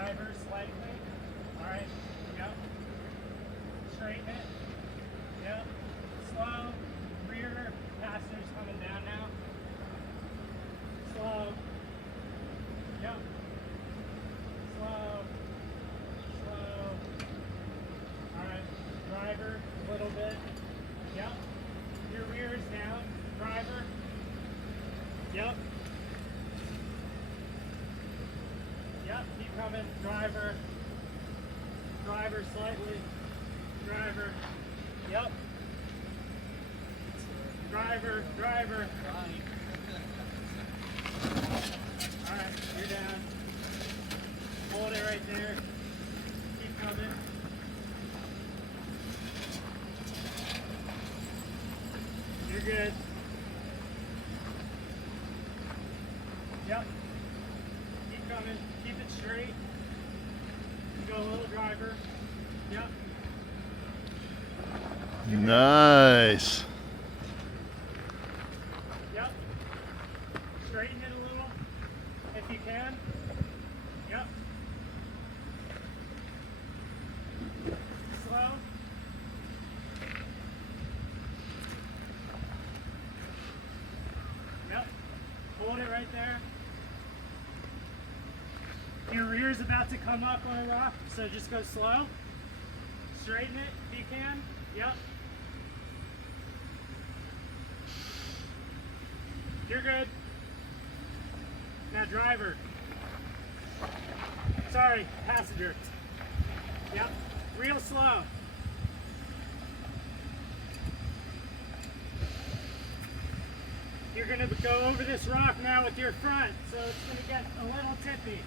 driver slightly. Alright, yep. Straighten it. Yep. Slow. Rear passenger's coming down now. Slow. Yep. Slow. Slow. Alright. Driver, a little bit. Yep. Your rear is down. Driver. Yep. Yep, keep coming. Driver. Driver slightly. Driver. Yep. Driver. Driver. Alright, you're down. Hold it right there. Keep coming. You're good. Yep. Keep coming. Keep it straight. Go a little driver. Yep. Nice. Yep. Straighten it a little if you can. Yep. Slow. Yep. Hold it right there. Your rear's about to come up on a rock, so just go slow. Straighten it if you can. Yep. You're good. Now driver. Sorry, passenger. Yep. Real slow. You're going to go over this rock now with your front, so it's going to get a little tippy.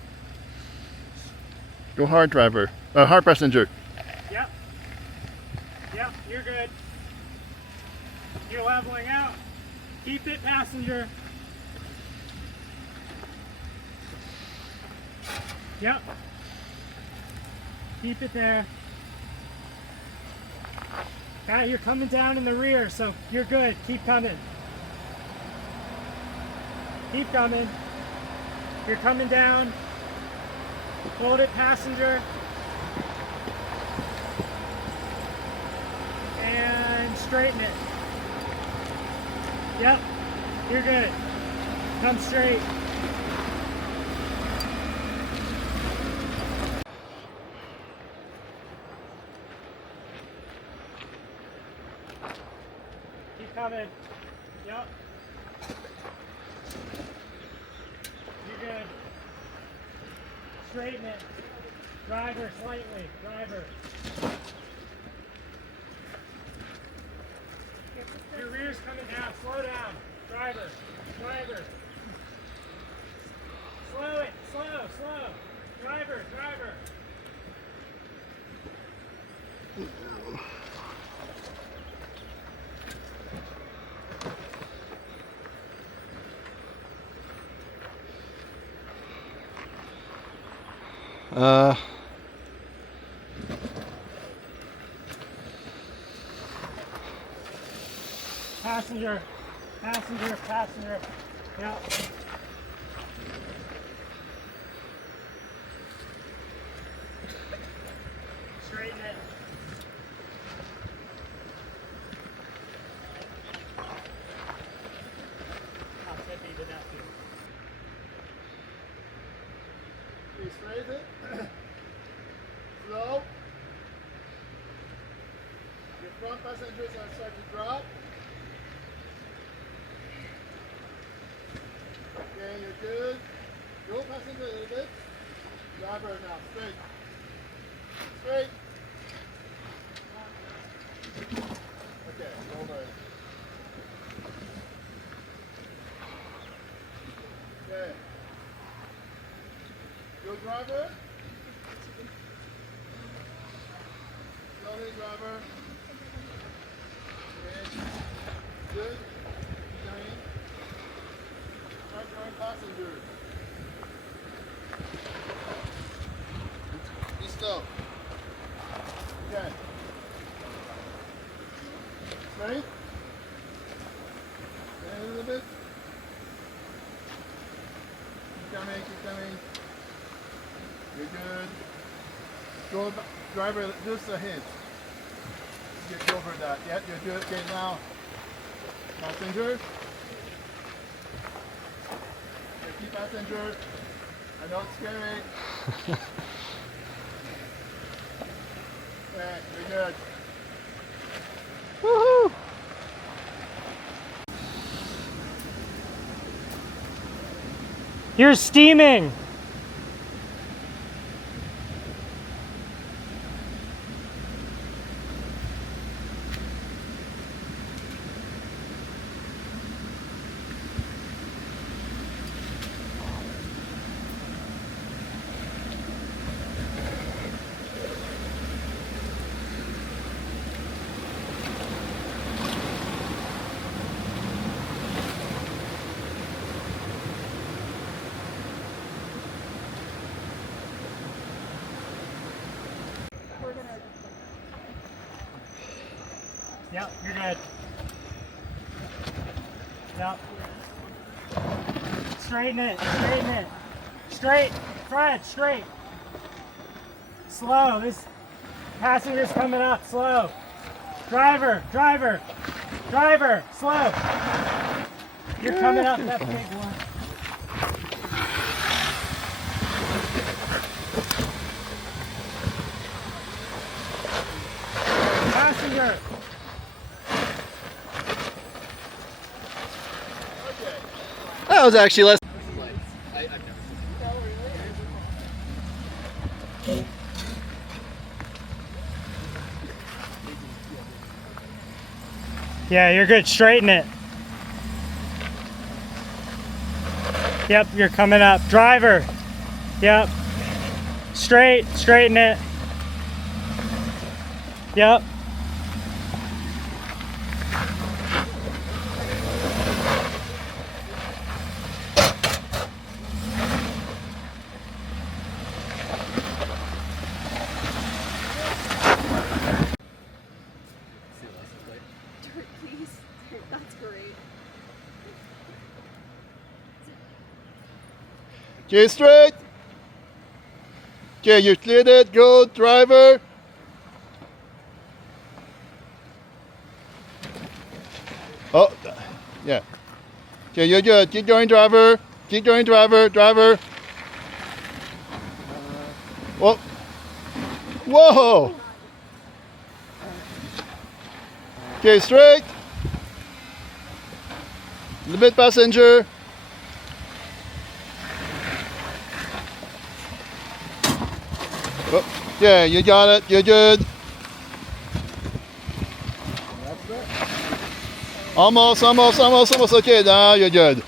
Go hard, driver. Hard passenger. Yep. Yep, you're good. You're leveling out. Keep it, passenger. Yep. Keep it there. Pat, you're coming down in the rear, so you're good. Keep coming. Keep coming. You're coming down. Hold it, passenger. And straighten it. Yep, you're good. Come straight. Keep coming. Yep. You're good. Straighten it. Driver slightly. Driver. Your rear's coming down. Slow down. Driver. Driver. Slow it. Slow. Slow. Driver. Driver. Passenger. Passenger. Passenger. Yep. Straighten it. Not tippy, but not too. You straighten it. Slow. Your front passengers are starting to drop. Okay, you're good. Go passenger a little bit. Driver now, straight. Straight. Okay, over it. Okay. Go driver. Slowly driver. Okay. Good. Coming. Passenger. Be slow. Okay. Straight. And a little bit. Keep coming, keep coming. You're good. Go back. Driver, just a hint. Get over that. Yep, you're good. Okay, now. Passenger. Okay, keep passenger. I know it's scary. Okay, you're good. Woohoo! You're steaming. Yep, you're good. Yep. Straighten it, straighten it. Straight, Fred, straight. Slow, this passenger's coming up, slow. Driver, driver, driver, slow. You're coming up that big one. Passenger. That was actually less. Yeah, you're good. Straighten it. Yep, you're coming up. Driver. Yep. Straight. Straighten it. Yep. Please. That's great. Okay, straight. Okay, you cleared it. Go, driver. Oh, yeah. Okay, you're good. Keep going, driver. Keep going, driver. Driver. Whoa. Whoa. Okay, straight. A little bit passenger. Oh, yeah, you got it. You're good. Almost. Okay, now you're good.